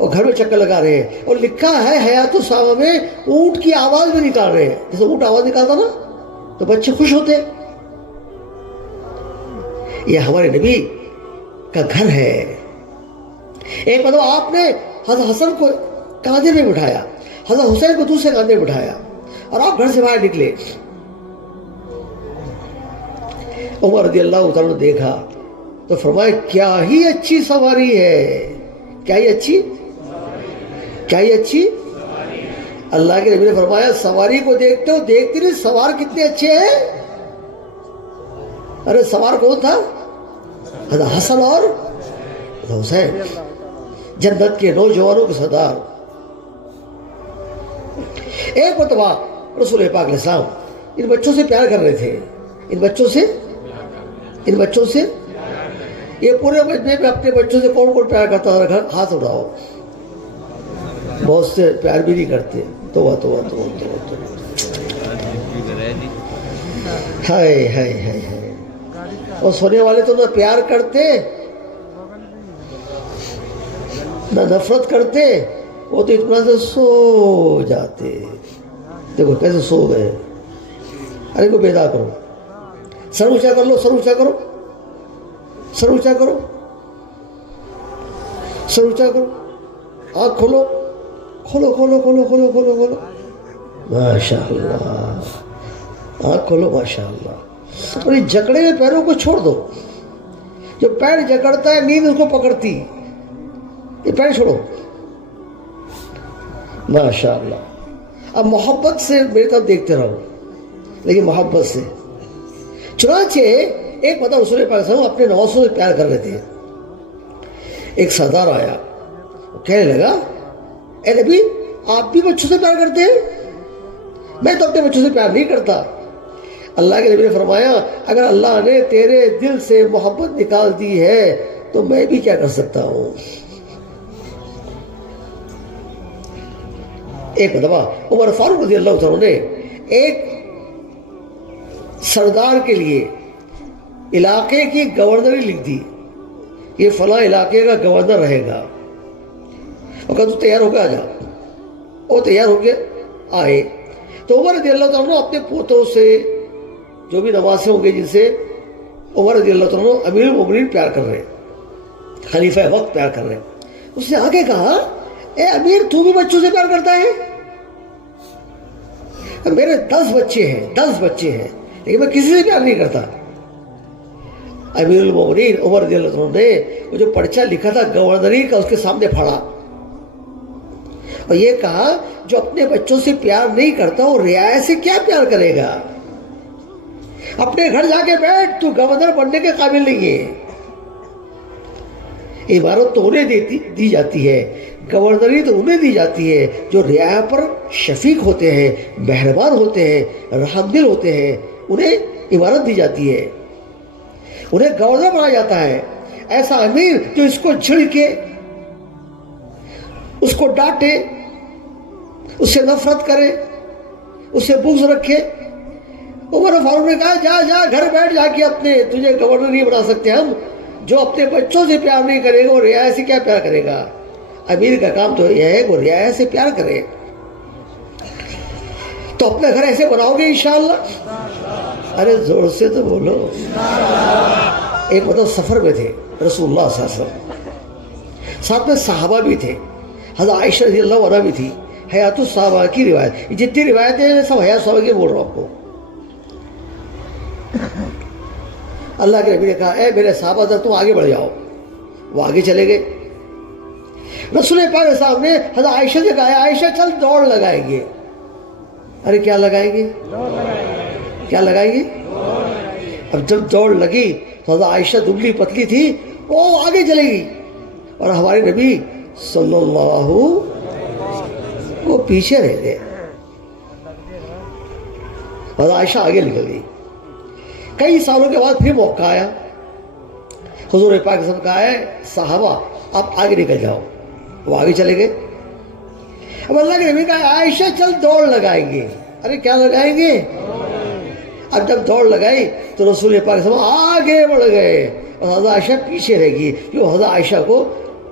اور گھر میں چکر لگا رہے ہیں، اور لکھا ہے حیات الصحابہ میں اونٹ کی آواز بھی نکال رہے ہیں، جیسے اونٹ آواز نکالتا نا تو بچے خوش ہوتے. یہ ہمارے نبی کا گھر ہے. ایک مطلب آپ نے حضرت حسن کو کاندھے میں بٹھایا، حضرت حسین کو دوسرے کاندھے میں بٹھایا، اور آپ گھر سے باہر نکلے. عمر رضی اللہ تعالیٰ نے دیکھا تو فرمایا کیا ہی اچھی سواری ہے، کیا ہی اچھی، کیا ہی اچھی. اللہ کے نبی نے فرمایا سواری کو دیکھتے ہو، دیکھتے نہیں سوار کتنے اچھے ہیں. ارے سوار کون تھا؟ حضرت حسن اور حضرت حسین، جنت کے نوجوانوں کے سردار. ایک مرتبہ رسول پاک علیہ السلام ان بچوں سے پیار کر رہے تھے، ان بچوں سے یہ پورے مجمع میں اپنے بچوں سے کون کون پیار کرتا تھا؟ ہاتھ اٹھاؤ. بہت سے پیار بھی نہیں کرتے. توبہ. ہائے ہائے ہائے ہائے. اور سونے والے تو نہ پیار کرتے نہ نفرت کرتے، وہ تو اطمینان سے سو جاتے. دیکھو کیسے سو گئے. ارے کو بیدار کرو، سر اونچا کر لو، سر اونچا کرو، سر اونچا کرو، سر اونچا کرو. آنکھ کھولو، کھولو کھولو کھولو کھولو کھولو کھولو. ماشاء اللہ، آنکھ کھولو ماشاء اللہ. اور یہ جکڑے ہوئے پیروں کو چھوڑ دو. جو پیر جکڑتا ہے نیند اس کو پکڑتی، یہ پیر چھوڑو. ماشاء اللہ. اب محبت سے میری طرف دیکھتے رہو، لیکن محبت سے. چنانچہ ایک مطلب رسول پاک صلی اللہ علیہ وسلم اپنے نواسوں سے پیار کر رہے تھے. ایک سردار آیا، کہنے لگا اے نبی آپ بھی بچوں سے پیار کرتے ہیں؟ میں تو اپنے بچوں سے پیار نہیں کرتا. اللہ کے نبی نے فرمایا اگر اللہ نے تیرے دل سے محبت نکال دی ہے تو میں بھی کیا کر سکتا ہوں. ایک دفعہ عمر فاروق رضی اللہ عنہ نے ایک سردار کے لیے علاقے کی گورنری لکھ دی، یہ فلاں علاقے کا گورنر رہے گا. اور کہا تو تیار ہو کے آ جا. وہ تیار ہو کے آئے تو عمر رضی اللہ عنہ اپنے پوتوں سے، جو بھی نواسے ہوں گے جن سے عمر رضی اللہ عنہ امیر المومنین پیار کر رہے، خلیفہ وقت پیار کر رہے، اس نے آگے کہا اے امیر تو بھی بچوں سے پیار کرتا ہے؟ میرے 10 بچے ہیں لیکن میں کسی سے پیار نہیں کرتا. امیر المومنین عمر رضی اللہ عنہ نے وہ جو پرچہ لکھا تھا گورنری کا اس کے سامنے پھاڑا اور یہ کہا جو اپنے بچوں سے پیار نہیں کرتا وہ رعایا سے کیا پیار کرے گا. اپنے گھر جا کے بیٹھ، تو گورنر بننے کے قابل نہیں ہے. عبارت تو انہیں دی جاتی ہے، گورنری تو انہیں دی جاتی ہے جو رعایا پر شفیق ہوتے ہیں، مہربان ہوتے ہیں، رحم دل ہوتے ہیں. انہیں عبارت دی جاتی ہے، انہیں گورنر بنایا جاتا ہے. ایسا امیر جو اس کو جھڑکے، اس کو ڈانٹے، اس سے نفرت کرے، اس سے بغض رکھے. عمر فاروق نے کہا جا جا گھر بیٹھ جا کے اپنے، تجھے گورنر نہیں بنا سکتے ہم. جو اپنے بچوں سے پیار نہیں کرے گا وہ رعایا سے کیا پیار کرے گا. امیر کا کام تو یہ ہے وہ رعایا سے پیار کرے. تو اپنا گھر ایسے بناؤ گے انشاءاللہ؟ ارے زور سے تو بولو. ایک مطلب سفر میں تھے رسول اللہ صلی اللہ علیہ وسلم، ساتھ میں صحابہ بھی تھے. حضرت عائشہ رضی اللہ عنہا بھی تھی. حیات الصحابہ کی روایت، جتنی روایتیں ہیں سب حیات الصحابہ کی بول رہا ہوں آپ کو. اللہ کے نبی نے کہا اے میرے صحابہ ذرا تم آگے بڑھ جاؤ. وہ آگے چلے گئے. رسول پاک صاحب نے حضرت عائشہ سے کہا عائشہ چل دوڑ لگائیں گے. ارے کیا لگائیں گے؟ کیا لگائیں گے؟ اب جب دوڑ لگی تو حضرت عائشہ دبلی پتلی تھی، وہ آگے چلے گی اور ہمارے نبی صلی اللہ وہ پیچھے رہ گئے. حضرت عائشہ آگے نکل گئی. کئی سالوں کے بعد پھر موقع آیا. حضور پاک صلی اللہ علیہ وسلم کہا ہے صحابہ آپ آگے نکل جاؤ. وہ آگے چلے گئے. اب اللہ کے نبی کہا عائشہ چل دوڑ لگائیں گے. ارے کیا لگائیں گے؟ اب جب دوڑ لگائی تو رسول پاک صلی اللہ علیہ وسلم آگے بڑھ گئے اور حضرت عائشہ پیچھے رہ گئی. کیوں؟ حضرت عائشہ کو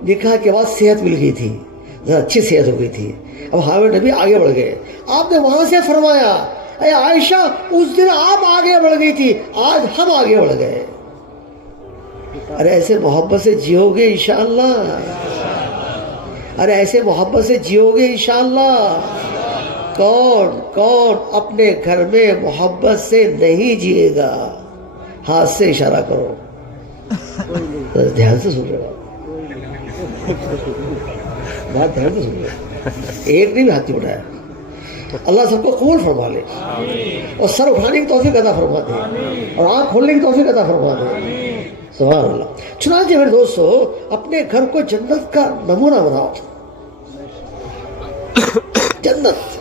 نکاح کے بعد صحت مل گئی تھی. ذرا اچھی صحت ہو گئی تھی. اب حامد نبی آگے بڑھ گئے. آپ نے وہاں سے فرمایا اے عائشہ اس دن آپ آگے بڑھ گئی تھی, آج ہم آگے بڑھ گئے. ارے ایسے محبت سے جیو گے انشاءاللہ, ارے ایسے محبت سے جیو گے انشاءاللہ. کون اپنے گھر میں محبت سے نہیں جیے گا؟ ہاتھ سے اشارہ کرو. دھیان سے سن رہے ہو بات, دھیان سے سن رہے ہو, ایک نہیں ہاتھ اٹھایا. اللہ سب کو قبول فرما لے اور سر اٹھانے کی توفیق عطا فرما دے اور آنکھ کھولنے کی توفیق عطا فرما دے. سبحان اللہ. چنانچہ میرے دوستو اپنے گھر کو جنت کا نمونہ بناؤ. جنت,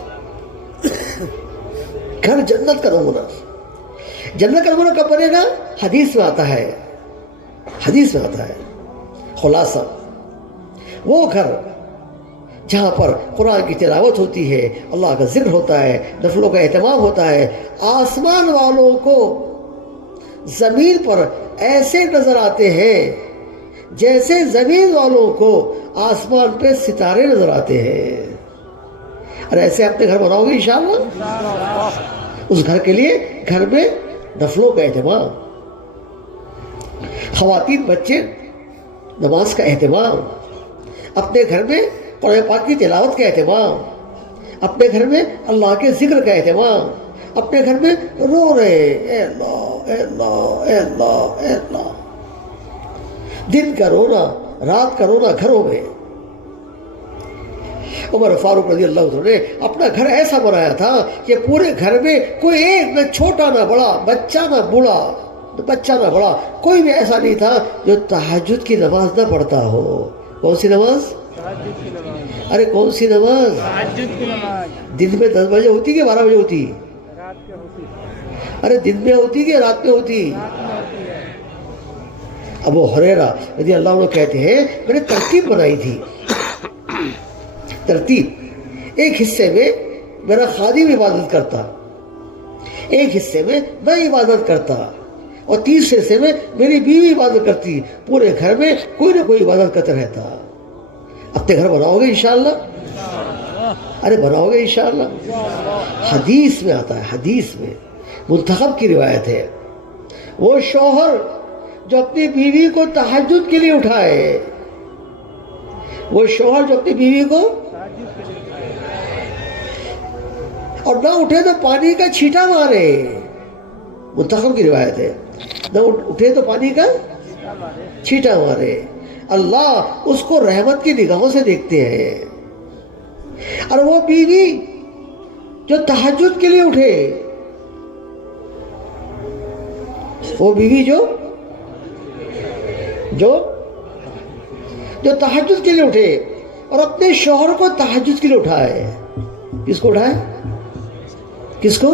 گھر جنت کا نمونہ. جنت کا نمونہ کب بنے گا؟ حدیث میں آتا ہے, حدیث میں آتا ہے خلاصہ. وہ گھر جہاں پر قرآن کی تلاوت ہوتی ہے, اللہ کا ذکر ہوتا ہے, نفلوں کا اہتمام ہوتا ہے, آسمان والوں کو زمین پر ایسے نظر آتے ہیں جیسے زمین والوں کو آسمان پہ ستارے نظر آتے ہیں. اور ایسے اپنے گھر بناؤ گے انشاءاللہ. اس گھر کے لیے گھر میں نفلوں کا اہتمام, خواتین بچے نماز کا اہتمام, اپنے گھر میں قرآن پاک کی تلاوت کا اہتمام, اپنے گھر میں اللہ کے ذکر کا اہتمام, اپنے گھر میں رو رہے اے اللہ اے اللہ اے اللہ اے اللہ. دن کا رونا, رات کا رونا گھروں میں. عمر فاروق رضی اللہ عنہ نے اپنا گھر ایسا بنایا تھا کہ پورے گھر میں کوئی ایک نہ چھوٹا نہ بڑا, بچہ نہ بوڑھا, بچہ نہ بڑا, کوئی بھی ایسا نہیں تھا جو تہجد کی نماز نہ پڑھتا ہو. کون سی نماز؟ ارے کون سی نماز؟ دن میں 10 بجے ہوتی کہ 12 بجے ہوتی؟ ارے دن میں ہوتی کہ رات میں ہوتی؟ ابو ہریرہ رضی اللہ عنہ کہتے ہیں میں نے ترتیب بنائی تھی. ترتیب, ایک حصے میں میرا خادم عبادت کرتا, ایک حصے میں میں عبادت کرتا, اور تیسرے حصے میں میری بیوی عبادت کرتی. پورے گھر میں کوئی نہ کوئی عبادت کرتا رہتا. اپنے گھر بناؤ گے انشاءاللہ؟ ارے بناؤ گے انشاءاللہ. حدیث میں آتا ہے, حدیث میں منتخب کی روایت ہے, وہ شوہر جو اپنی بیوی کو تہجد کے لیے اٹھائے, وہ شوہر جو اپنی بیوی کو اور نہ اٹھے تو پانی کا چھینٹا مارے, منتخب کی روایت ہے, نہ اٹھے تو پانی کا چھینٹا مارے. اللہ اس کو رحمت کی نگاہوں سے دیکھتے ہیں. اور وہ بیوی جو تہجد کے لیے اٹھے, وہ بیوی جو تہجد کے لیے اٹھے اور اپنے شوہر کو تہجد کے لیے اٹھائے. کس کو اٹھائے؟ کس کو؟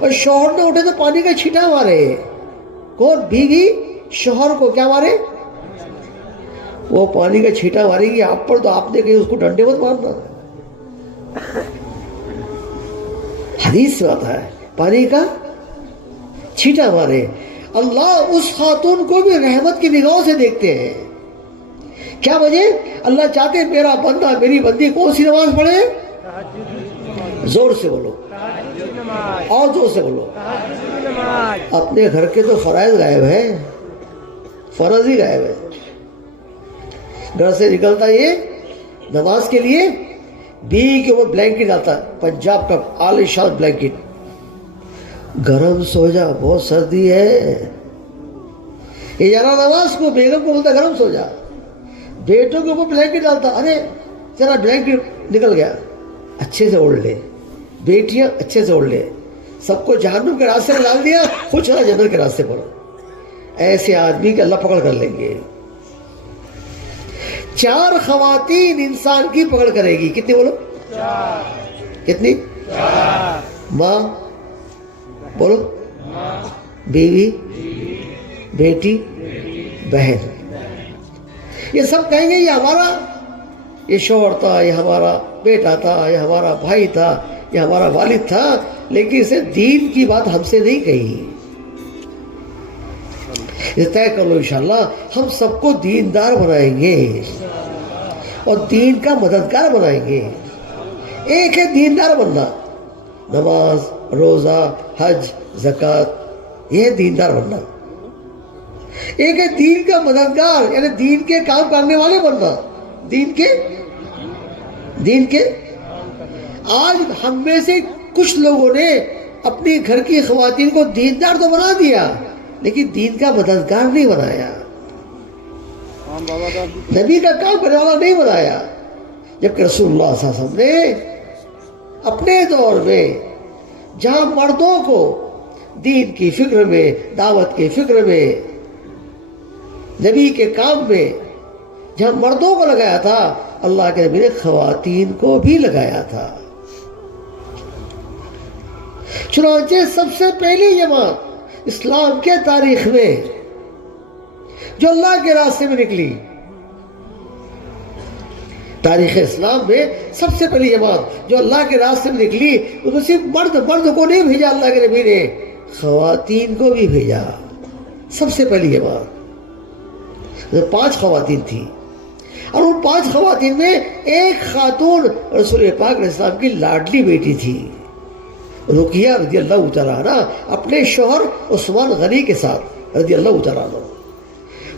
اور شوہر نہ اٹھے تو پانی کا چھینٹا مارے. کون؟ بیوی شوہر کو کیا مارے؟ وہ پانی کا چھینٹا مارے گی آپ پر, تو آپ نے کہیں اس کو ڈنڈے مت مارنا. حدیث میں آتا ہے پانی کا چھینٹا مارے. اللہ اس خاتون کو بھی رحمت کی نگاہوں سے دیکھتے ہیں. کیا وجہ؟ اللہ چاہتے ہیں میرا بندہ میری بندی کون سی نماز پڑھے؟ زور سے بولو اور زور سے بولو. اپنے گھر کے تو فرائض غائب ہیں, فرض ہی غائب ہے. گھر سے نکلتا یہ نماز کے لیے, بیوی کے اوپر بلینکٹ آتا, پنجاب کا عالی شان بلینکٹ, گرم سو جا بہت سردی ہے. یہ جانا نماز کو بیگم کو بولتا گرم سو جا. بیٹوں کے اوپر بلینکٹ ڈالتا, ارے ذرا بلینکٹ نکل گیا, اچھے سے اوڑھ لے. بیٹیاں اچھے سے اوڑھ لے. سب کو جہنم کے راستے میں ڈال دیا, خود چلا جنت کے راستے پر. ایسے آدمی کے اللہ پکڑ کر لیں گے. 4 خواتین انسان کی پکڑ کرے گی. کتنی بولو؟ 4. کتنی؟ 4. ماں بولو, بیوی, بیٹی, بہن. یہ سب کہیں گے یہ ہمارا یہ شوہر تھا, یہ ہمارا بیٹا تھا, یہ ہمارا بھائی تھا, یہ ہمارا والد تھا, لیکن اسے دین کی بات ہم سے نہیں کہی. یہ طے کر لو انشاءاللہ ہم سب کو دیندار بنائیں گے. اور دین کا مددگار بنائیں گے۔ ایک ہے دیندار بننا، نماز، روزہ، حج، زکوٰۃ، یہ ہے دیندار بننا۔ ایک ہے دین کا مددگار، یعنی دین کے کام کرنے والے بننا، دین کے آج ہم میں سے کچھ لوگوں نے اپنی گھر کی خواتین کو دیندار تو بنا دیا لیکن دین کا مددگار نہیں بنایا، نبی کا کام کرنے والا نہیں بنایا، جبکہ رسول اللہ صلی اللہ علیہ وسلم نے اپنے دور میں جہاں مردوں کو دین کی فکر میں، دعوت کی فکر میں، نبی کے کام میں جہاں مردوں کو لگایا تھا، اللہ کے نبی نے خواتین کو بھی لگایا تھا۔ چنانچہ سب سے پہلی جماعت اسلام کے تاریخ میں جو اللہ کے راستے میں نکلی، تاریخ اسلام میں سب سے پہلی جماعت جو اللہ کے راستے میں نکلی، اس میں صرف مرد کو نہیں بھیجا اللہ کے نبی نے، خواتین کو بھی بھیجا۔ سب سے پہلی جماعت 5 خواتین تھی، اور ان 5 خواتین میں ایک خاتون رسول پاک علیہ السلام کی لاڈلی بیٹی تھی، رقیہ رضی اللہ تعالیٰ عنہ، اپنے شوہر عثمان غنی کے ساتھ رضی اللہ تعالیٰ عنہ۔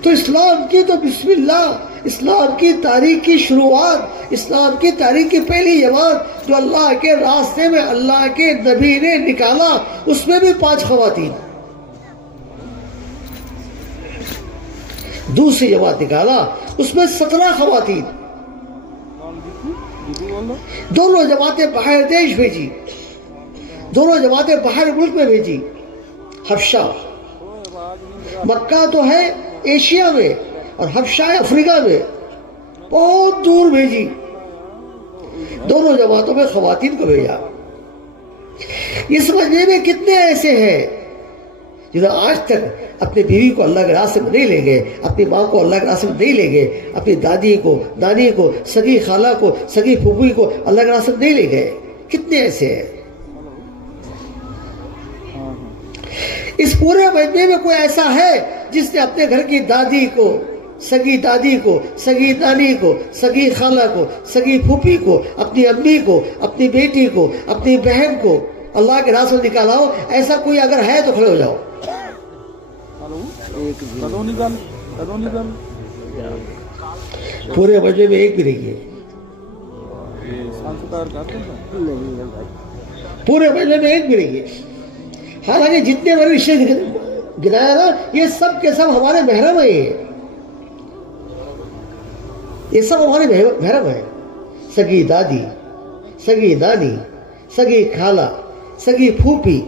تو اسلام کی تو بسم اللہ، اسلام کی تاریخ کی شروعات، اسلام کی تاریخ کی پہلی جماعت جو اللہ کے راستے میں اللہ کے نبی نے نکالا، اس میں بھی 5 خواتین۔ دوسری جماعت نکالا، اس میں 17 خواتین۔ دونوں جماعتیں باہر دیش بھیجی، دونوں جماعتیں باہر ملک میں بھیجی۔ حبشہ، مکہ تو ہے ایشیا میں اور حبشہ ہے افریقہ میں، بہت دور بھیجی، دونوں جماعتوں میں خواتین کو بھیجا۔ اس مجمع میں کتنے ایسے ہیں جنہوں آج تک اپنی بیوی کو اللہ کے راستے میں نہیں لے گئے، اپنی ماں کو اللہ کے راستے میں نہیں لے گئے، اپنی دادی کو، نانی کو، سگی خالہ کو، سگی پھوپھی کو اللہ کے راستے میں نہیں لے گئے؟ کتنے ایسے ہیں؟ اس پورے مجمع میں کوئی ایسا ہے جس نے اپنے گھر کی دادی کو، سگی دادی کو، سگی نانی کو، سگی خالہ کو، سگی پھوپھی کو، اپنی امی کو، اپنی بیٹی کو، اپنی بہن کو اللہ کے راستے میں نکالا ہو؟ ایسا کوئی اگر ہے تو کھڑے ہو جاؤ۔ پورے مجمع میں ایک بھی نہیں ہے، پورے مجمع میں ایک بھی نہیں ہے۔ حالانکہ جتنے بڑے رشتے گنایا نا، یہ سب کے سب ہمارے محرم ہیں، یہ سب ہمارے محرم ہیں۔ سگی دادی، سگی نانی، سگی خالہ، سگی پھوپھی،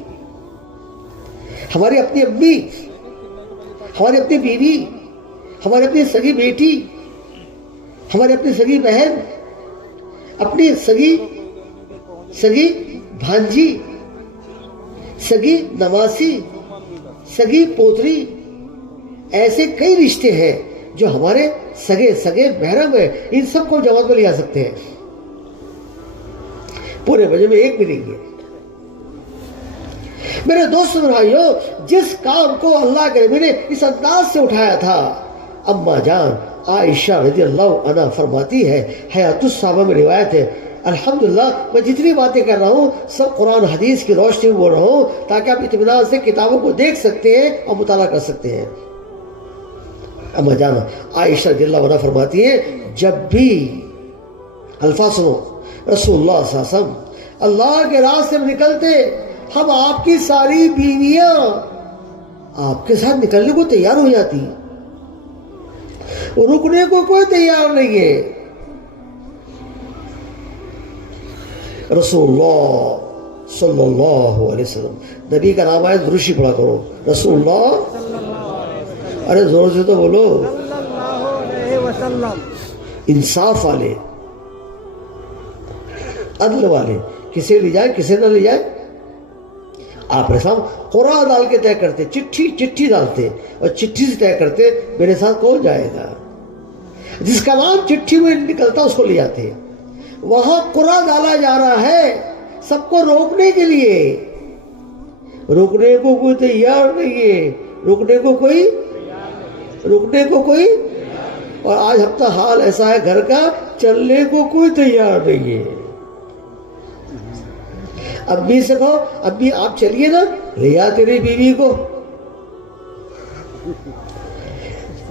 ہماری اپنی امی، ہماری اپنی بیوی، ہماری اپنی سگی بیٹی، ہماری اپنی سگی بہن، اپنی سگی بھانجی، سگی نواسی، سگی پوتری، ایسے کئی رشتے ہیں جو ہمارے سگے محرم ہیں، ان سب کو جماعت میں لے آ سکتے ہیں۔ پورے مجمع میں ایک بھی نہیں ہے۔ میرے دوستو بھائیو، جس کام کو اللہ کے نبی نے اس انداز سے اٹھایا تھا، اما جان عائشہ رضی اللہ عنہ فرماتی ہے، حیات الصحابہ میں روایت ہے، الحمدللہ میں جتنی باتیں کر رہا ہوں سب قرآن حدیث کی روشنی میں بول رہا ہوں تاکہ آپ اطمینان سے کتابوں کو دیکھ سکتے ہیں اور مطالعہ کر سکتے ہیں۔ اما جان عائشہ رضی اللہ عنہ فرماتی ہے، جب بھی الفاظ سنو، رسول اللہ صلی اللہ علیہ وسلم اللہ کے راستے میں نکلتے، ہم آپ کی ساری بیویاں آپ کے ساتھ نکلنے کو تیار ہو جاتی، رکنے کو کوئی تیار نہیں ہے۔ رسول اللہ صلی اللہ علیہ وسلم، نبی کا نام آئے درشی پڑھا کرو، رسول اللہ، ارے زور سے تو بولو، انصاف والے، عدل والے، کسے لے جائے کسے نہ لے جائے، آپ میرے ساتھ قرآن ڈال کے طے کرتے، چٹھی ڈالتے اور چٹھی سے طے کرتے میرے ساتھ کون جائے گا، جس کا نام چٹھی میں نکلتا اس کو لے جاتے۔ وہاں قرآن ڈالا جا رہا ہے سب کو روکنے کے لیے، رکنے کو کوئی تیار نہیں ہے، رکنے کو کوئی اور آج ہفتہ حال ایسا ہے گھر کا چلنے کو کوئی تیار نہیں ہے. ابھی سے کہو ابھی آپ چلیے نا، لے آ تیری بیوی کو.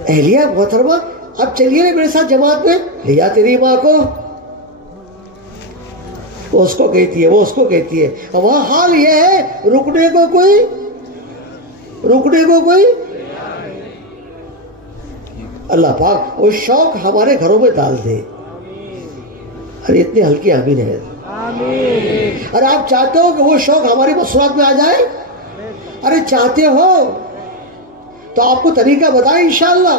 اہلیہ محترمہ اب چلیے نا میرے ساتھ جماعت میں، لے آ تیری ماں کو. وہ اس کو کہتی ہے، وہ اس کو کہتی ہے. اور وہاں حال یہ ہے رکنے کو کوئی اللہ پاک وہ شوق ہمارے گھروں میں ڈال دے. ارے اتنی ہلکی آمین ہے. ارے آپ چاہتے ہو کہ وہ شوق ہماری مصروفات میں آ جائے؟ ارے چاہتے ہو تو آپ کو طریقہ بتائیں انشاءاللہ.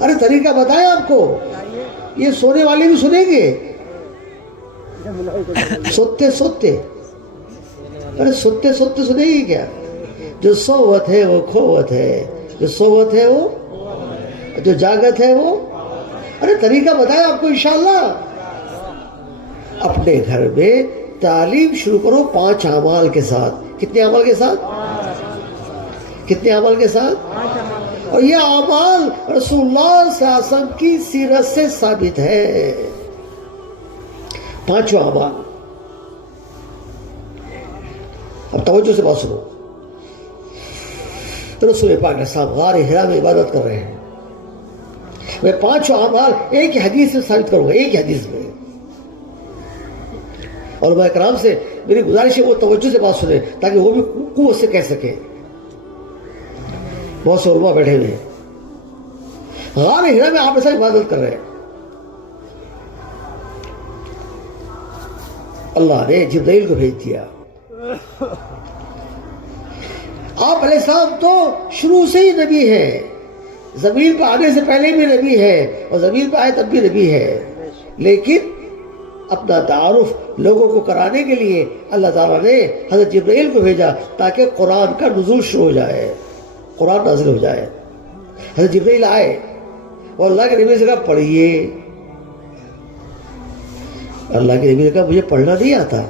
ارے طریقہ بتائیں آپ کو. یہ سونے والے بھی سنیں گے سوتے ارے سوتے سنیں گے کیا؟ جو سوت ہے وہ کھوت ہے، جو سوت ہے وہ، جو جاگت ہے وہ. ارے طریقہ بتائیں آپ کو انشاءاللہ. اپنے گھر میں تعلیم شروع کرو 5 اعمال کے ساتھ. کتنے اعمال کے ساتھ؟ کتنے اعمال کے ساتھ؟ اور یہ اعمال رسول اللہ صلی اللہ علیہ وسلم کی سیرت سے ثابت ہے. 5 اعمال. اب توجہ سے بات سنو. رسول پاک نے صاحب غار حرا میں عبادت کر رہے ہیں. میں 5 اعمال ایک حدیث سے ثابت کروں گا، ایک حدیث میں. اور علماء کرام سے میری گزارش ہے وہ توجہ سے بات سنیں تاکہ وہ بھی قوت سے کہہ سکیں. بہت سے علماء بیٹھے ہوئے ہیں. غار حرا میں آپ ایسا عبادت کر رہے ہیں. اللہ نے جبرائیل کو بھیج دیا. آپ علیہ السلام تو شروع سے ہی نبی ہے، زمین پہ آنے سے پہلے بھی نبی ہے اور زمین پہ آئے تب بھی نبی ہے. لیکن اپنا تعارف لوگوں کو کرانے کے لیے اللہ تعالیٰ نے حضرت جبرائیل کو بھیجا تاکہ قرآن کا نزول شروع ہو جائے، قرآن نازل ہو جائے. حضرت جبرائیل آئے اور اللہ کے نبی سے کہا پڑھیے. اللہ کے نبی نے کہا مجھے پڑھنا نہیں آتا.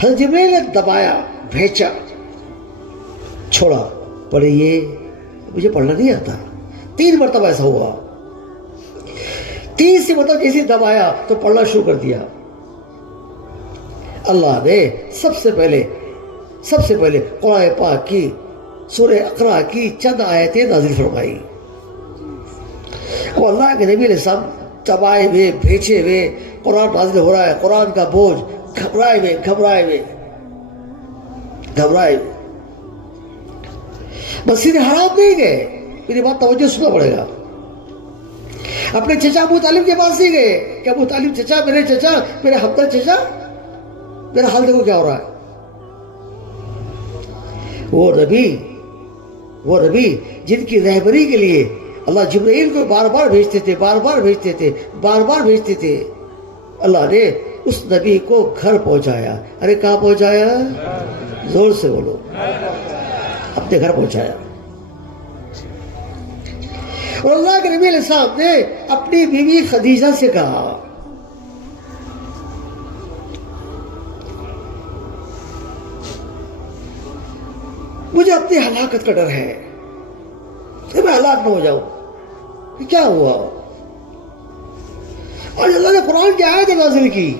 حضرت جبرائیل نے دبایا، بھیجا، چھوڑا، پڑھیے مجھے پڑھنا نہیں آتا. 3 مرتبہ ایسا ہوا. 3 مرتبہ جیسے دبایا تو پڑھنا شروع کر دیا. اللہ نے سب سے پہلے قرآن پاک کی سورہ اقرا کی چند آیتیں نازل فرمائی. وہ اللہ کے نبی علیہ السلام تبائے ہوئے، بھیجے ہوئے، قرآن نازل ہو رہا ہے، قرآن کا بوجھ، گھبرائے ہوئے. مسجد حرام نہیں گئے. میری بات توجہ سننا پڑے گا. اپنے چچا ابو طالب کے پاس نہیں گئے کہ ابو طالب چچا، میرے ہمدرد چچا، میرا حال دیکھو کیا ہو رہا ہے. وہ نبی جن کی رہبری کے لیے اللہ جبرائیل کو بار بار بھیجتے تھے. اللہ نے اس نبی کو گھر پہنچایا. ارے کہاں پہنچایا؟ زور سے بولو. اپنے گھر پہنچایا. اور اللہ کے نبی علیہ السلام نے اپنی بیوی خدیجہ سے کہا مجھے اپنی ہلاکت کا ڈر ہے کہ میں ہلاک نہ ہو جاؤں. کیا ہوا؟ اور اللہ نے قرآن کی آیتیں نازل کی.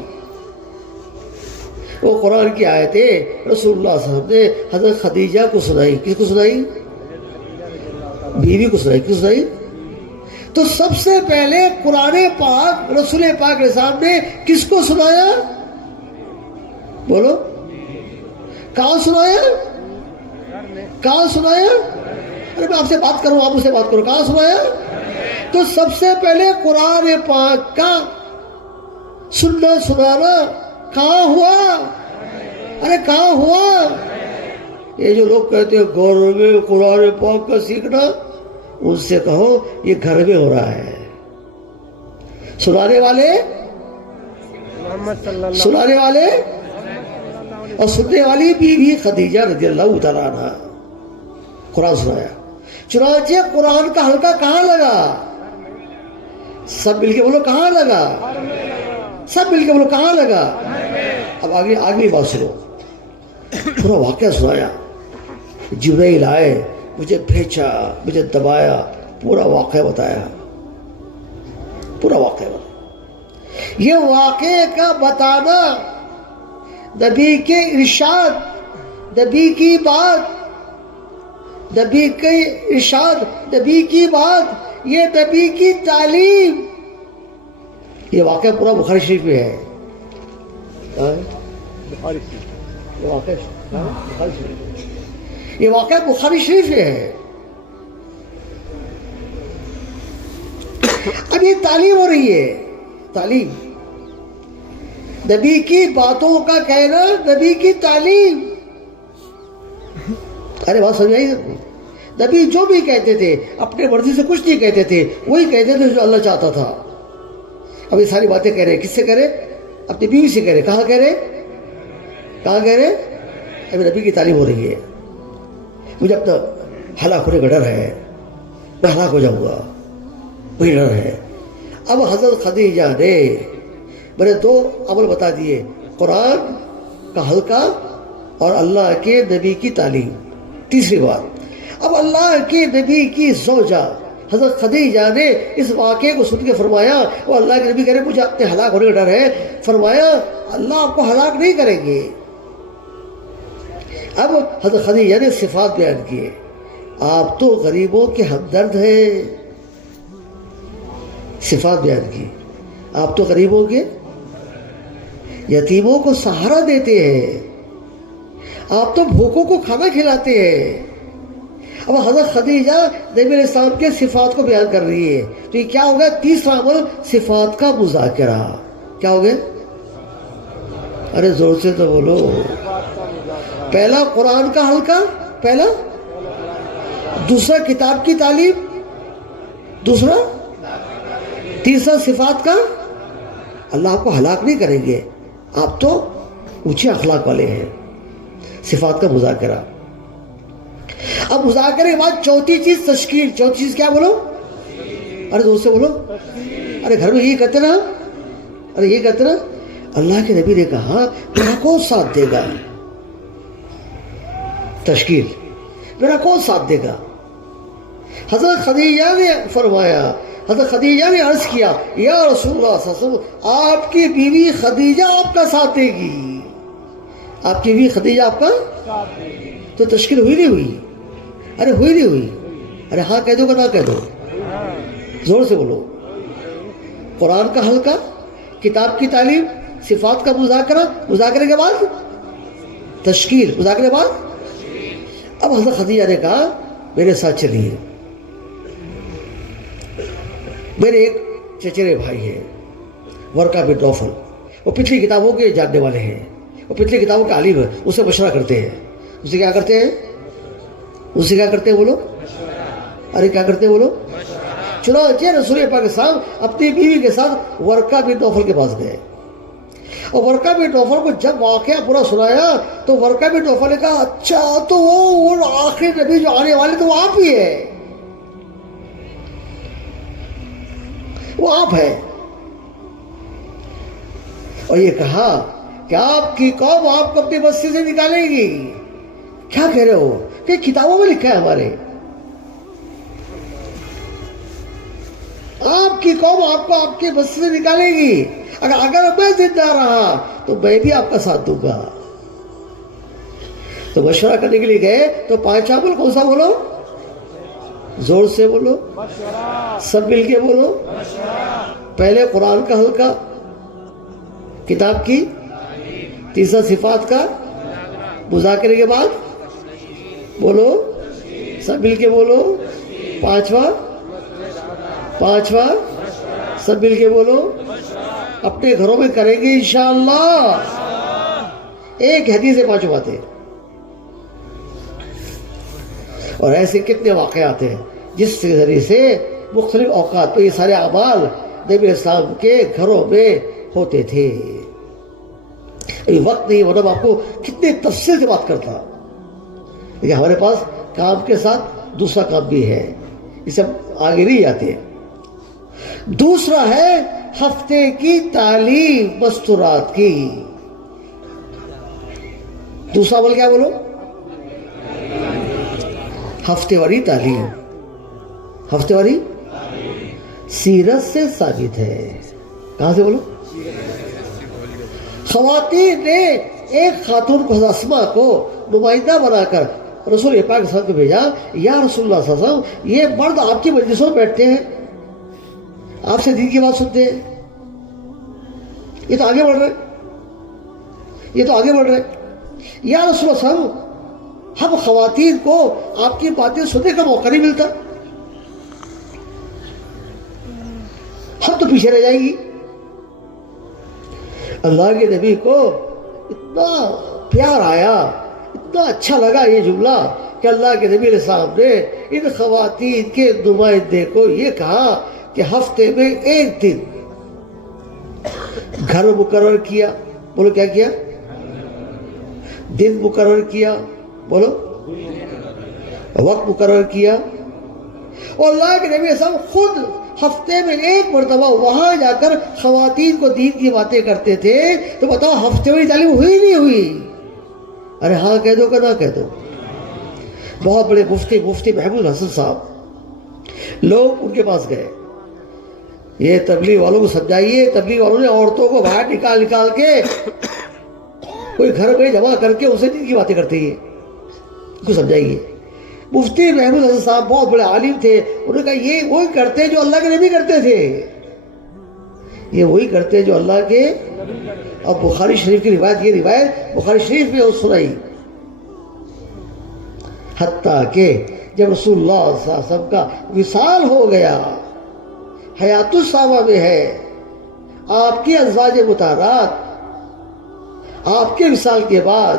وہ قرآن کی آیتیں رسول اللہ صلی اللہ علیہ وسلم نے حضرت خدیجہ کو سنائی. کس کو سنائی؟ بیوی کو سنائی. کس کو سنائی؟ تو سب سے پہلے قرآن پاک رسول پاک علیہ السلام نے کس کو سنایا؟ بولو. کہاں سنایا؟ ارے میں آپ سے بات کروں، آپ مجھ سے بات کرو. کہاں سنایا؟ تو سب سے پہلے قرآن پاک کا سنانا کہاں ہوا؟ ارے کہاں ہوا؟ یہ جو لوگ کہتے ہیں گھر میں قرآن پاک کا سیکھنا، ان سے کہو یہ گھر میں ہو رہا ہے. سنانے والے اور سننے والی بیوی خدیجہ رضی اللہ تعالیٰ عنہ قرآن سنایا. چنانچہ قرآن کا حلقہ کہاں لگا؟ سب مل کے بولو کہاں لگا؟ سب مل کے بولو کہاں لگا؟ اب آگے بات سنو. پورا واقعہ سنایا. جبرائیل آئے مجھے بھیجا، مجھے دبایا، پورا واقعہ بتایا، پورا واقعہ بتایا۔ یہ واقعے کا بتانا، نبی کے ارشاد، نبی کی بات، نبی کے ارشاد، نبی کی بات، یہ نبی کی تعلیم، یہ واقعہ پورا بخاری شریف میں ہے۔ یہ واقعہ بخاری شریف میں ہے۔ اب یہ تعلیم ہو رہی ہے، تعلیم، نبی کی باتوں کا کہنا، نبی کی تعلیم۔ ارے بات سمجھ آئی؟ نبی جو بھی کہتے تھے اپنے مرضی سے کچھ نہیں کہتے تھے، وہی کہتے تھے جو اللہ چاہتا تھا۔ اب یہ ساری باتیں کہہ رہے ہیں، کس سے کہہ رہے؟ اپنی بیوی سے کہہ رہے۔ کہاں کہہ رہے؟ کہاں کہہ رہے؟ ابھی نبی کی تعلیم ہو رہی ہے۔ مجھے اپنا ہلاک ہونے کا ڈر ہے، میں ہلاک ہو جاؤں گا، وہی ڈر ہے۔ اب حضرت خدیجہ نے میں نے 2 عمل بتا دیے، قرآن کا حلقہ اور اللہ کے نبی کی تعلیم۔ تیسری بات، اب اللہ کے نبی کی زوجہ حضرت خدیجہ نے اس واقعے کو سن کے فرمایا، وہ اللہ کے نبی کہہ رہے مجھے اپنے ہلاک ہونے کا ڈر ہے، فرمایا اللہ آپ کو ہلاک نہیں کریں گے۔ اب حضرت خدیجہ نے صفات بیان کیے، آپ تو غریبوں کے ہمدرد ہیں، صفات بیان کی، آپ تو غریبوں کے، یتیموں کو سہارا دیتے ہیں، آپ تو بھوکوں کو کھانا کھلاتے ہیں۔ اب حضرت خدیجہ نبی علیہ السلام کے صفات کو بیان کر رہی ہے، تو یہ کیا ہو گیا؟ تیسرا عمل، صفات کا مذاکرہ۔ کیا ہو گیا؟ ارے زور سے تو بولو۔ پہلا قرآن کا حلقہ، پہلا، دوسرا کتاب کی تعلیم، دوسرا، تیسرا صفات کا۔ اللہ آپ کو ہلاک نہیں کریں گے، آپ تو اونچے اخلاق والے ہیں۔ صفات کا مذاکرہ۔ اب مذاکرے کے بعد چوتھی چیز تشکیل۔ چوتھی چیز کیا بولو؟ ارے دوست سے بولو۔ ارے گھر میں یہ کہتے نا، ارے یہ کہتے نا، اللہ کے نبی نے کہا میرا کون ساتھ دے گا؟ تشکیل، میرا کون ساتھ دے گا؟ حضرت خدیجہ نے فرمایا، حضرت خدیجہ نے عرض کیا یا رسول اللہ صلی اللہ علیہ وسلم، آپ کی بیوی خدیجہ آپ کا ساتھ دے گی، آپ کی بیوی خدیجہ آپ کا ساتھ دے گی۔ تو تشکیل ہوئی نہیں ہوئی؟ ارے ہوئی نہیں ہوئی؟ ارے ہاں کہہ دو کہ نہ کہہ دو؟ زور سے بولو۔ قرآن کا حلقہ، کتاب کی تعلیم، صفات کا مذاکرہ، مذاکرے کے بعد تشکیل، مذاکرے کے بعد اب حضرت خدیجہ نے کہا میرے ساتھ چلیے۔ میرے ایک چچیرے بھائی ہیں ورقہ بن نوفل، وہ پچھلی کتابوں کے جاننے والے ہیں، وہ پچھلی کتابوں کے عالم ہیں، اسے مشورہ کرتے ہیں۔ اسے کیا کرتے ہیں؟ اسے کیا کرتے ہیں بولو؟ ارے کیا کرتے ہیں بولو؟ چنانچہ رسول پاک کے ساتھ اپنی بیوی کے ساتھ ورقہ بن نوفل کے پاس گئے، اور ورقہ بن نوفل کو جب واقعہ پورا سنایا تو ورقہ بن نوفل نے کہا اچھا تو وہ آخری نبی جو آنے والے تو وہ آپ ہی ہے، وہ آپ ہے۔ اور یہ کہا کہ آپ کی قوم آپ کو اپنی بستی سے نکالے گی۔ کیا کہہ رہے ہو؟ کہ کتابوں میں لکھا ہے ہمارے، آپ کی قوم آپ کو آپ کی بستی سے نکالے گی، اگر میں زندہ رہا تو میں بھی آپ کا ساتھ دوں گا۔ تو مشورہ کرنے کے لیے گئے تو 5 عمل کون سا بولو؟ زور سے بولو، سب مل کے بولو۔ پہلے قرآن کا حلقہ، کتاب کی، تیسرا صفات کا مذاکرے کے بعد بولو، سب مل کے بولو، پانچواں سب مل کے بولو، اپنے گھروں میں کریں گے انشاءاللہ۔ ایک حدیث ہے 5 باتیں، اور ایسے کتنے واقعات ہیں جس کے ذریعے سے مختلف اوقات پہ یہ سارے اعمال نبی علیہ السلام کے گھروں میں ہوتے تھے۔ ابھی وقت نہیں ورنہ آپ کو کتنے تفصیل سے بات کرتا، لیکن ہمارے پاس کام کے ساتھ دوسرا کام بھی ہے، اسے ہم آگے نہیں جاتے۔ دوسرا ہے ہفتے کی تعلیم مستورات کی۔ دوسرا عمل کیا بولو؟ ہفتے واری تعلیم، ہفتے واری سیرت سے ثابت ہے. کہاں سے بولو؟ خواتین نے ایک خاتون کو اسماء کو نمائندہ بنا کر رسول پاک صلی اللہ علیہ وسلم کو بھیجا. یا رسول اللہ صلی اللہ علیہ وسلم، یہ مرد آپ کی مجلسوں میں بیٹھتے ہیں، آپ سے دین کی بات سنتے ہیں، یہ تو آگے بڑھ رہے، یہ تو آگے بڑھ رہے. یا رسول اللہ صلی اللہ علیہ وسلم، ہم خواتین کو آپ کی باتیں سننے کا موقع نہیں ملتا، ہم تو پیچھے رہ جائیں گی. اللہ کے نبی کو اتنا پیار آیا، اتنا اچھا لگا یہ جملہ کہ اللہ کے نبی علیہ السلام نے ان خواتین کے نمائندے کو یہ کہا کہ ہفتے میں ایک دن گھر مقرر کیا. بولو کیا کیا؟ دن مقرر کیا، بولو وقت مقرر کیا. اور اللہ کے نبی صاحب خود ہفتے میں ایک مرتبہ وہاں جا کر خواتین کو دین کی باتیں کرتے تھے. تو بتاؤ ہفتے والی تعلیم ہوئی نہیں ہوئی؟ ارے ہاں کہہ دو کہ نہ کہہ دو. بہت بڑے مفتی محمود حسن صاحب، لوگ ان کے پاس گئے، یہ تبلیغ والوں کو سمجھائیے. تبلیغ والوں نے عورتوں کو باہر نکال کے کوئی گھر میں جمع کر کے اسے دین کی باتیں کرتے ہیں، ان کو سمجھائیے. مفتی محمود حسن صاحب بہت بڑے عالم تھے، انہوں نے کہا یہ وہی کرتے جو اللہ کے نبی کرتے تھے، یہ وہی کرتے جو اللہ کے. اب بخاری شریف کی روایت، یہ روایت بخاری شریف میں سنائی، حتیٰ کہ جب رسول اللہ صلی اللہ علیہ وسلم کا وصال ہو گیا، حیات الصحابہ میں ہے، آپ کی ازواج مطہرات آپ کے وصال کے بعد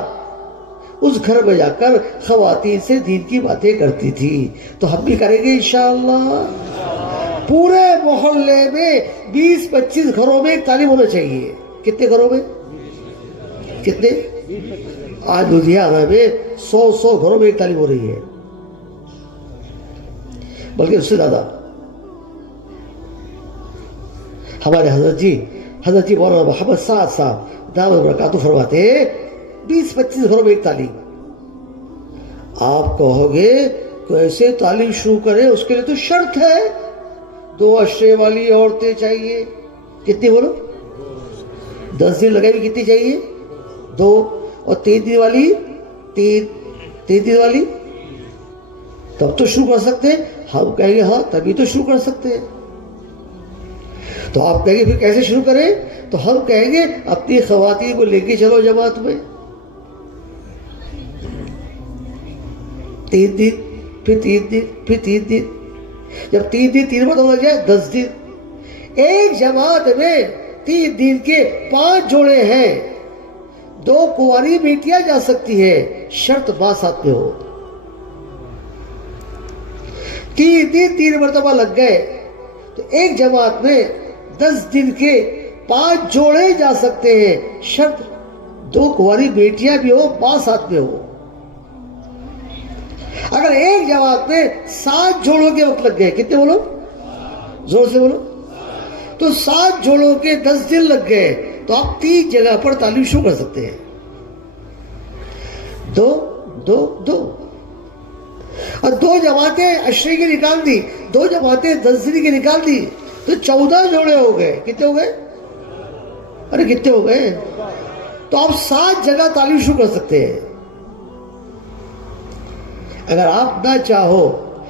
اس گھر میں جا کر خواتین سے دین کی باتیں کرتی تھی. تو ہم بھی کریں گے انشاءاللہ. پورے محلے میں 20-25 گھروں میں ایک تعلیم ہونا چاہیے. کتنے گھروں میں؟ کتنے؟ آج لدھیانہ میں 100 گھروں میں ایک تعلیم ہو رہی ہے، بلکہ اس سے زیادہ. ہمارے حضرت جی مولانا محمد سعد صاحب دامت برکاتہ فرماتے ہیں 20-25 گھروں میں ایک تعلیم. آپ کہو گے کہ ایسے تعلیم شروع کریں، اس کے لیے تو شرط ہے 2 عشرے والی عورتیں چاہیے. کتنی بولو؟ 10 دن لگے بھی کتنی چاہیے؟ 2. اور 3 دن والی 3 دن والی، تب تو شروع کر سکتے ہیں. ہم کہیں گے ہاں تبھی تو شروع کر سکتے ہیں. تو آپ کہیں گے پھر کیسے شروع کریں؟ تو ہم کہیں گے اپنی خواتین کو لے کے چلو جماعت میں، 3 دن، پھر 3 دن، پھر 3 دن. جب 3 دن 3 مرتبہ لگ جائے 10 دن. ایک جماعت میں 3 دن کے 5 جوڑے ہیں. 2 کنواری بیٹیاں جا سکتی ہے، شرط ماں ساتھ میں ہو. 3 دن 3 مرتبہ لگ گئے تو ایک جماعت میں 10 دن کے 5 جوڑے جا سکتے ہیں، شرط 2 کنواری بیٹیاں بھی ہو، ماں ساتھ میں ہو. اگر ایک جماعت میں 7 جوڑوں کے وقت لگ گئے، کتنے بولو؟ زور سے بولو. تو 7 جوڑوں کے 10 دن لگ گئے تو آپ 3 جگہ پر تعلیم شروع کر سکتے ہیں. 2 اور 2 جماعتیں عشرے کی نکال دی، 2 جماعتیں 10 دن کی نکال دی تو 14 جوڑے ہو گئے. کتنے ہو گئے؟ ارے کتنے ہو گئے؟ تو آپ 7 جگہ تعلیم شروع کر سکتے ہیں. اگر آپ نہ چاہو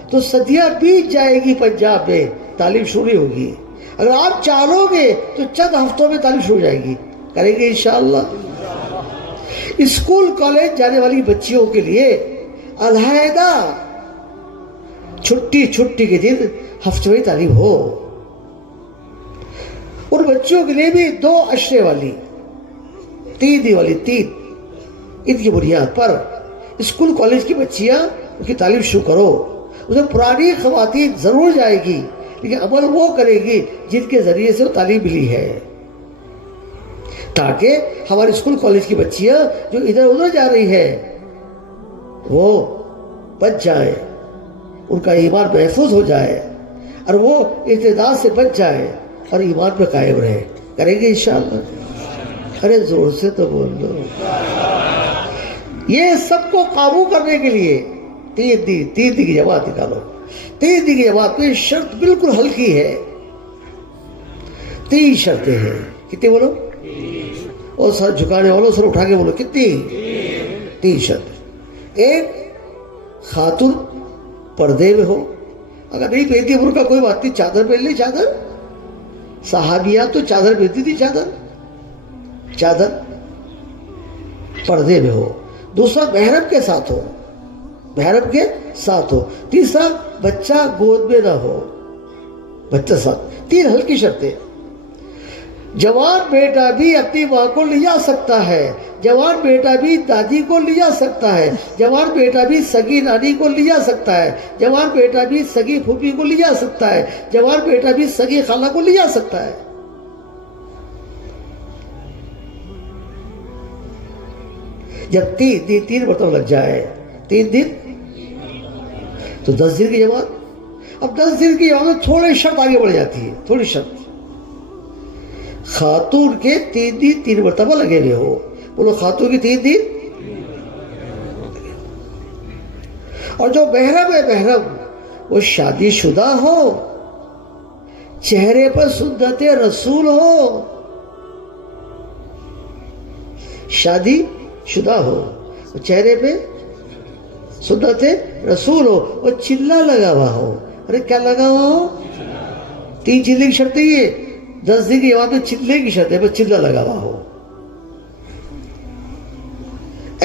تو صدیاں بیت جائے گی، پنجاب میں تعلیم شروع نہیں ہوگی. اگر آپ چاہو گے تو چند ہفتوں میں تعلیم شروع ہو جائے گی. کریں گے انشاءاللہ. اسکول کالج جانے والی بچیوں کے لیے علیحدہ چھٹی کے دن ہفتے میں تعلیم ہو. ان بچیوں کے لیے بھی 2 عشرے والی، 3 دن والی 3. ان کی بنیاد پر اسکول کالج کی بچیاں ان کی تعلیم شروع کرو. اسے پرانی خواتین ضرور جائے گی لیکن عمل وہ کرے گی جن کے ذریعے سے وہ تعلیم ملی ہے، تاکہ ہمارے اسکول کالج کی بچیاں جو ادھر ادھر جا رہی ہیں وہ بچ جائیں، ان کا ایمان محفوظ ہو جائے اور وہ ارتداد سے بچ جائے اور ایمان پہ قائم رہے. کریں گے انشاءاللہ. ارے زور سے تو بول دو. یہ سب کو قابو کرنے کے لیے تین دن کی جماعت نکالو. 3 دن کی جماعت میں شرط بالکل ہلکی ہے. 3 شرطیں ہیں. کتنی بولو؟ اور سر جھکانے والوں سر اٹھا کے بولو کتنی؟ 3 شرط. ایک، خاتون پردے میں ہو. اگر نہیں پہنتی برقع کوئی بات نہیں، چادر پہن لی. چادر صحابیات تو چادر پہنتی تھی. چادر پردے میں ہو. دوسرا، محرم کے ساتھ ہو. تیسرا، بچہ گود میں نہ ہو. بچہ ساتھ. 3 ہلکی شرطیں. جوان بیٹا بھی اپنی ماں کو لے جا سکتا ہے. جوان بیٹا بھی دادی کو لے جا سکتا ہے. جوان بیٹا بھی سگی نانی کو لے جا سکتا ہے. جوان بیٹا بھی سگی پھوپھی کو لے جا سکتا ہے. جوان بیٹا بھی سگی خالہ کو لے جا سکتا ہے. جب 3 مرتبہ لگ جائے، 3 دن تو 10 دن کی جماعت. اب 10 دن کی جماعت میں تھوڑی شرط آگے بڑھ جاتی ہے. تھوڑی شرط، خاتون کے 3 دن 3 مرتبہ لگے ہوئے ہو. بولو خاتون کی 3 دن. اور جو محرم ہے، محرم وہ شادی شدہ ہو، چہرے پر سنت رسول ہو. شادی شدہ ہو، چہرے پہ سنت رسول ہو، اور چلہ لگا ہوا ہو. ارے کیا لگا ہوا ہو؟ 3 چلے کی شرط ہے یہ. 10 دن کی جماعت میں چلے کی شرط ہے، بس چلہ لگا ہوا ہو.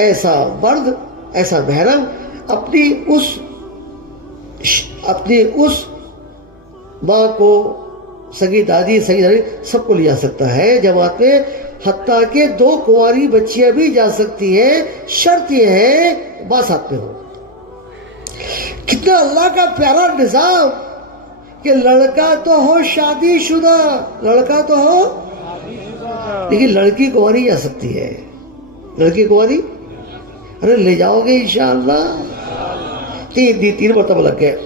ایسا مرد، ایسا محرم اپنی اس ماں کو، سگی دادی سب کو لے جا سکتا ہے جماعت میں. حتیٰ کہ 2 کنواری بچیاں بھی جا سکتی ہیں. شرط یہ ہے ماں ساتھ میں ہو. کتنا اللہ کا پیارا نظام کہ لڑکا تو ہو شادی شدہ، لڑکا تو ہو لیکن لڑکی کنواری جا سکتی ہے. لڑکی کنواری، ارے لے جاؤ گے انشاءاللہ. 3 مرتبہ لگ گئے.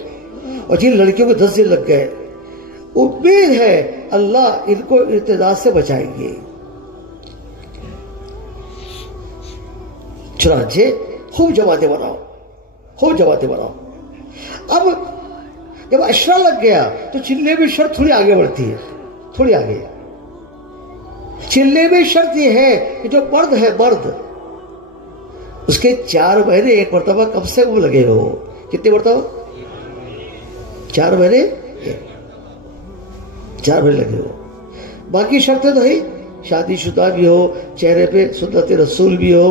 اور جن لڑکیوں کو 10 دن لگ گئے، امید ہے اللہ ان کو ارتداد سے بچائیں گے. چنانچہ خوب جماعتیں بناؤ. اب جب عشرہ لگ گیا تو چلے میں شرط تھوڑی آگے بڑھتی ہے. تھوڑی آگے چلے میں شرط یہ ہے کہ جو مرد ہے، مرد اس کے 4 مہینے 1 مرتبہ کم سے کم لگے ہو. کتنے مرتبہ؟ 4 مہینے 4 مہینے لگے ہو. باقی شرطیں تو ہے، شادی شدہ بھی ہو، چہرے پہ سنت رسول بھی ہو.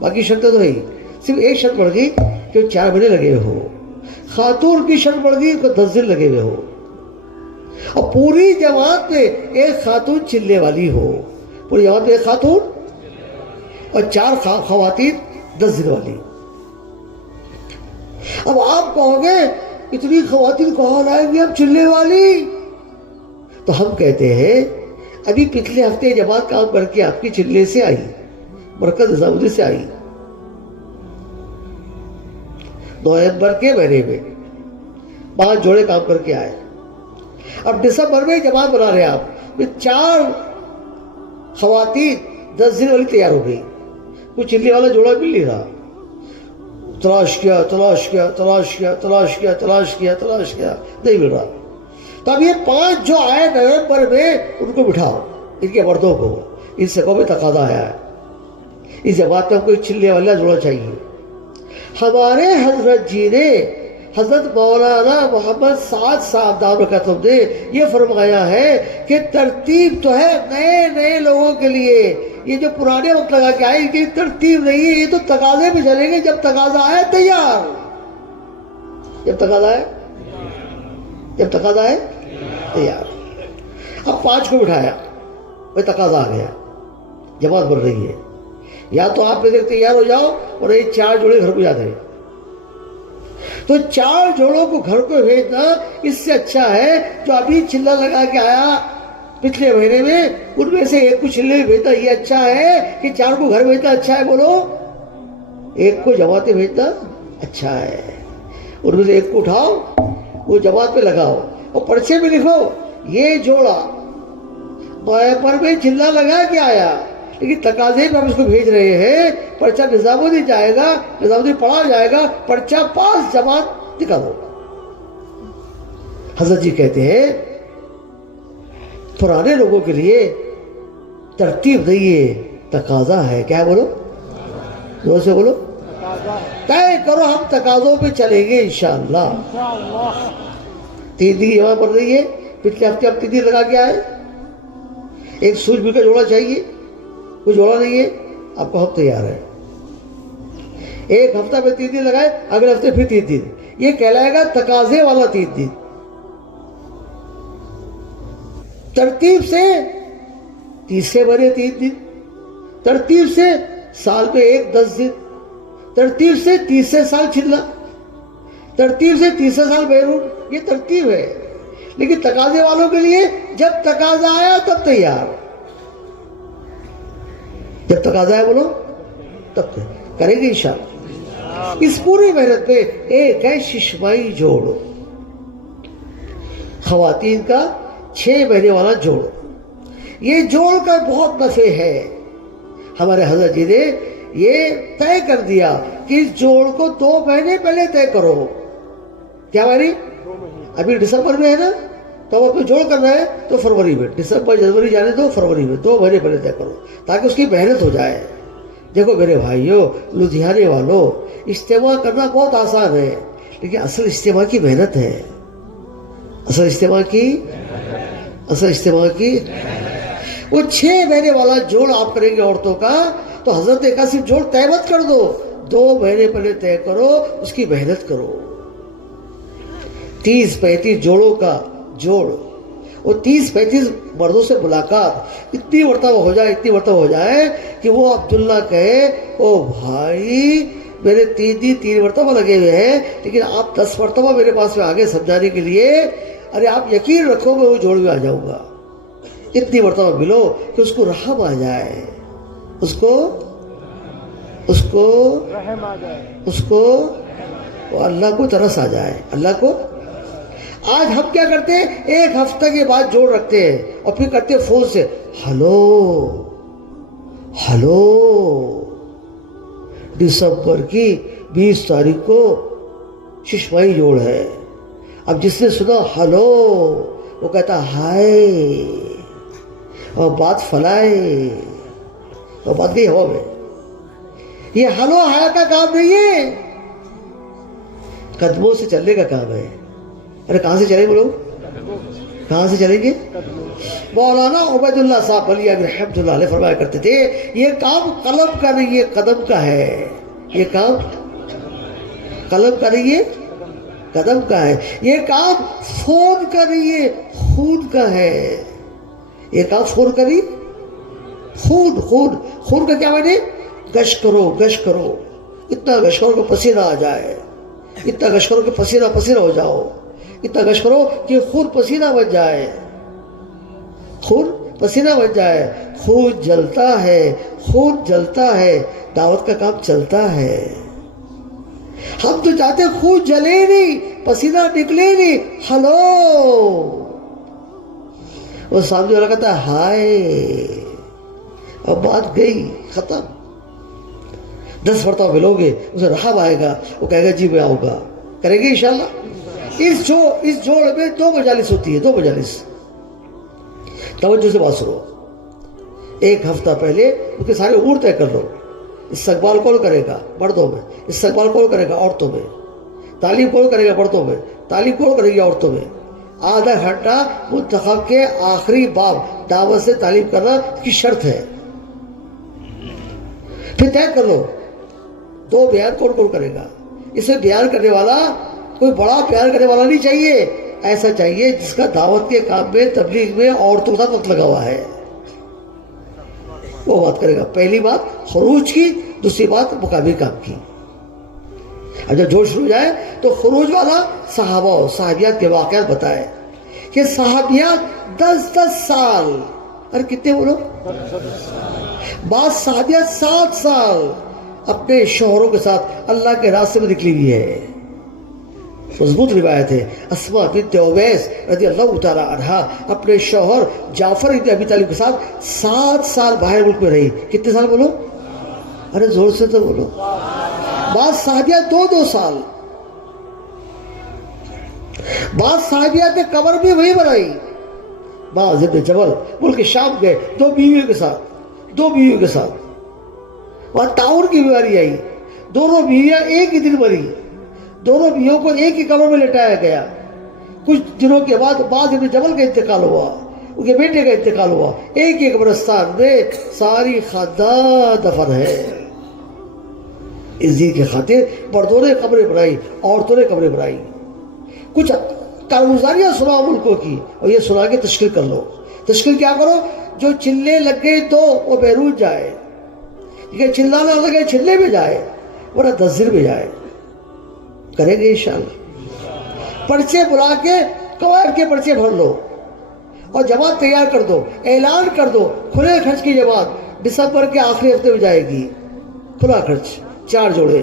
باقی شرطیں تو ہے. صرف ایک شرط بڑھ گئی کہ 4 مہینے لگے ہوئے ہو. خاتون کی شرط بڑھ گئی کہ 10 دن لگے ہوئے ہو. اور پوری جماعت میں ایک خاتون چلنے والی ہو. پوری جماعت میں ایک خاتون اور 4 خواتین 10 دن والی. اب آپ کہو گے اتنی خواتین کہاں لائیں گے ہم چلنے والی؟ تو ہم کہتے ہیں ابھی پچھلے ہفتے جماعت کام کر کے آپ کی چلنے سے آئی، مرکز نظام الدین سے آئی. نومبر کے مہینے میں 5 جوڑے کام کر کے آئے. اب دسمبر میں جماعت بنا رہے آپ، 4 خواتین 10 دن والی تیار ہو گئی. کوئی چلنے والا جوڑا مل نہیں رہا. تلاش کیا نہیں مل رہا. تو اب یہ 5 جو آئے نومبر میں ان کو بٹھاؤ، ان کے مردوں کو، ان سے کوئی تقاضا آیا ہے اس جماعت میں ہم کو ایک چلنے والا جوڑا چاہیے. ہمارے حضرت جی نے، حضرت مولانا محمد سعد صاحب دامت برکاتہ نے یہ فرمایا ہے کہ ترتیب تو ہے نئے لوگوں کے لیے. یہ جو پرانے وقت لگا کے آئے ان کی ترتیب نہیں ہے. یہ تو تقاضے میں چلیں گے. جب تقاضا آئے تیار، جب تقاضا ہے تیار. اب 5 کو بٹھایا، وہ تقاضا آ گیا، جماعت بن رہی ہے. یا تو آپ میں سے تیار ہو جاؤ اور یہ 4 جوڑے گھر کو یاد رہے. تو 4 جوڑوں کو گھر کو بھیجنا اس سے اچھا ہے جو ابھی چلہ لگا کے آیا پچھلے مہینے میں، ان میں سے ایک کو چلے میں بھیجنا یہ اچھا ہے کہ 4 کو گھر بھیجنا اچھا ہے؟ بولو. ایک کو جماعتیں بھیجنا اچھا ہے. ان میں سے ایک کو اٹھاؤ، وہ جماعت پہ لگاؤ اور پرچے میں لکھو یہ جوڑا نومبر میں چلہ لگا کے آیا لیکن تقاضے پہ ہم اس کو بھیج رہے ہیں. پرچہ نظامالدین جائے گا, نظامالدین پڑھا جائے گا, پرچہ پاس, جماعت دکھا دو. حضرت جی کہتے ہیں پرانے لوگوں کے لیے ترتیب نہیں ہے, تقاضا ہے. کیا بولو, زور سے بولو, طے کرو ہم تقاضوں پہ چلیں گے انشاءاللہ. 3 دن یہاں پڑھ رہی ہے, پچھلے ہفتے ہم 3 دن لگا کے آئے. ایک سوج مل کا جوڑا چاہیے, کوئی جوڑا نہیں ہے, آپ کو ہم تیار ہے. ایک ہفتہ میں 3 دن لگائے, اگلے ہفتے پھر 3 دن. یہ کہلائے گا تقاضے والا 3 دن. ترتیب سے 30 بھرے 3 دن, ترتیب سے سال میں 10 دن, ترتیب سے 30 سال چلنا, ترتیب سے 30 سال بیرون. یہ ترتیب ہے. لیکن تقاضے والوں کے لیے جب تقاضا آیا تب تیار. جب تقاضا آیا بولو تب کریں گے انشاءاللہ. اس پوری محنت میں ایک ہے ششمائی جوڑ, خواتین کا 6 مہینے والا جوڑ. یہ جوڑ کا بہت نفع ہے. ہمارے حضرت جی نے یہ طے کر دیا کہ اس جوڑ کو 2 مہینے پہلے طے کرو. کیا مانی, ابھی دسمبر میں ہے نا, تو اب آپ کو جوڑ کرنا ہے تو فروری میں, دسمبر جنوری جانے دو, فروری میں 2 مہینے پہلے طے کرو تاکہ اس کی محنت ہو جائے. دیکھو میرے بھائیوں, لدھیانے والوں, اجتماع کرنا بہت آسان ہے, لیکن اصل اجتماع کی محنت ہے. اصل اجتماع کی وہ 6 مہینے والا جوڑ آپ کریں گے عورتوں کا, تو حضرت نے کہا صرف جوڑ طے مت کر دو, 2 مہینے پہلے طے کرو, اس کی محنت کرو. 30-35 جوڑوں کا جوڑ, وہ 30-35 مردوں سے ملاقات اتنی مرتبہ ہو جائے کہ وہ عبداللہ کہے او بھائی میرے 3 مرتبہ لگے ہوئے ہیں, لیکن آپ 10 مرتبہ میرے پاس میں آگے سمجھانے کے لیے, ارے آپ یقین رکھو میں وہ جوڑ میں آ جاؤں گا. اتنی مرتبہ ملو کہ اس کو رحم آ جائے, اس کو اللہ کو ترس آ جائے, اللہ کو. آج ہم کیا کرتے ہیں, 1 ہفتہ کے بعد جوڑ رکھتے ہیں اور پھر کرتے ہیں فون سے, ہلو دسمبر کی 20 تاریخ کو ششمائی جوڑ ہے. اب جس نے سنا ہلو وہ کہتا ہائے, اور بات پھیلائے, اور بات گئی ہوا میں. یہ ہلو ہائے کا کام نہیں ہے, قدموں سے چلنے کا کام ہے. ارے کہاں سے چلیں گے لوگ, کہاں سے چلیں گے؟ مولانا عبید اللہ صاحب علی رحمۃ اللہ علیہ فرمایا کرتے تھے یہ کام قلم کا نہیں ہے, قدم کا ہے. یہ کام قلم کا نہیں ہے, قدم کا ہے. یہ کام فون کا نہیں ہے, خون کا ہے. یہ کام فون کا نہیں, خون کا کیا معنی؟ گشت کرو, اتنا گشت کرو کہ پسینہ آ جائے, اتنا گشت کرو کہ پسینہ ہو جاؤ, اتنا گشت کرو کہ خون پسینہ بن جائے, خون جلتا ہے, دعوت کا کام چلتا ہے. ہم تو چاہتے خون جلے نہیں, پسینہ نکلے نہیں. ہلو, وہ سامنے والا کہتا ہے ہائے, اب بات گئی ختم. 10 مرتبہ ملو گے, اسے رحم آئے گا, وہ کہے گا جی میں آؤں گا. کریں گے انشاءاللہ. اس جوڑ میں 2 مجالس ہوتی ہے, 2 مجالس. توجہ سے بات سنو. 1 ہفتہ پہلے ان کے سارے امور طے کر لو. استقبال کون کرے گا مردوں میں, استقبال کون کرے گا عورتوں میں, تعلیم کون کرے گا مردوں میں, تعلیم کون کرے گی عورتوں میں. آدھا گھنٹہ منتخب کے آخری باب دعوت سے تعلیم کرنا کی شرط ہے. پھر طے کر لو 2 بیان کون کرے گا. اسے بیان کرنے والا کوئی بڑا بیان کرنے والا نہیں چاہیے, ایسا چاہیے جس کا دعوت کے کام میں, تبلیغ میں عورتوں کا وقت لگا ہوا ہے, وہ بات کرے گا. پہلی بات خروج کی, دوسری بات مقامی کام کی. اب جب جوش شروع ہو جائے تو خروج والا صحابہ و صحابیات کے واقعات بتائے کہ صحابیات 10 سال, ارے کتنے بولو, بعض صحابیات 7 سال اپنے شوہروں کے ساتھ اللہ کے راستے میں نکلی ہوئی ہے. مضبوط روایت ہے، اسما بنت اویس رضی اللہ تعالی عنہا اپنے شوہر جعفر ابن ابی طالب کے ساتھ 7 سال باہر ملک میں رہی. کتنے سال بولو؟ ارے زور سے تو بولو. بعض صحابیہ 2 سال، بعض صحابیہ نے قبر بھی وہی بنائی. بعض ابن جبل ملک شام گئے 2 بیویوں کے ساتھ. وہاں تعاون کی بیماری آئی، دونوں بیویاں ایک ہی دن مری، دونوں بیویوں کو ایک ہی قبر میں لٹایا گیا. کچھ دنوں کے بعد بعض ابن جبل کا انتقال ہوا، ان کے بیٹے کا انتقال ہوا. ایک ہی قبرستان میں ساری خاندان دفن ہے. اس دین کی خاطر مردوں نے قبریں بنائی، عورتوں نے قبریں بنائی. کچھ کارگزاریاں سناؤ ملکوں کی، اور یہ سنا کے تشکیل کر لو. تشکیل کیا کرو؟ جو چلے لگ گئے تو وہ بیرون جائے، یہ چلانا لگے چلے میں جائے، ورنہ 10 دن میں جائے. کریں گے انشاءاللہ. پرچے بلا کے قواعد کے پرچے بھر لو اور جماعت تیار کر دو، اعلان کر دو کھلے خرچ کی جماعت دسمبر کے آخری ہفتے میں جائے گی. کھلا خرچ 4 جوڑے،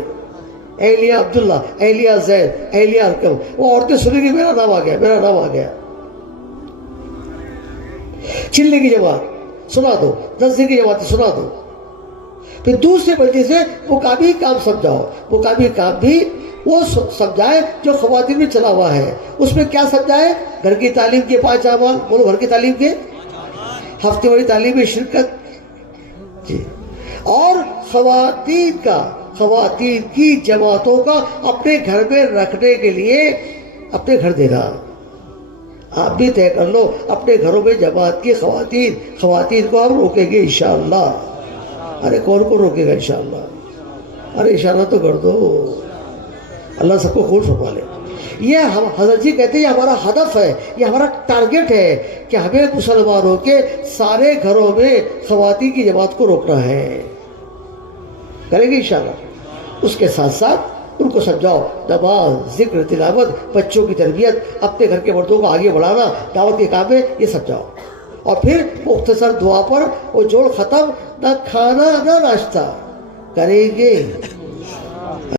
اہلیہ عبداللہ، اہلیہ زید، اہلیہ ارکم. وہ عورتیں سنیں گی میرا نام آ گیا. چلنے کی جماعت سنا دو، 10 دن کی جماعت سنا دو. پھر دوسرے بندے سے مقامی کام سمجھاؤ. مقامی کام بھی وہ سمجھائے جو خواتین میں چلا ہوا ہے. اس میں کیا سمجھائے؟ گھر کی تعلیم کے 5 اعمال. بولو، گھر کی تعلیم کے، ہفتے والی تعلیم میں شرکت جی. اور خواتین کی جماعتوں کا اپنے گھر میں رکھنے کے لیے اپنے گھر دینا. آپ بھی طے کر لو اپنے گھروں میں جماعت کی خواتین کو ہم روکیں گے انشاءاللہ. ارے کون روکے گا انشاءاللہ؟ ارے اشارہ تو کر دو. اللہ سب کو قبول فرما لے. یہ حضرت جی کہتے ہیں یہ ہمارا ہدف ہے، یہ ہمارا ٹارگٹ ہے کہ ہمیں مسلمانوں کے سارے گھروں میں خواتین کی جماعت کو روکنا ہے. کریں گے انشاءاللہ. اس کے ساتھ ساتھ ان کو سمجھاؤ نماز، ذکر، تلاوت، بچوں کی تربیت، اپنے گھر کے مردوں کو آگے بڑھانا، دعوت کے کام میں یہ سمجھاؤ. اور پھر مختصر دعا پر وہ جوڑ ختم، نہ کھانا نہ ناشتہ. کریں گے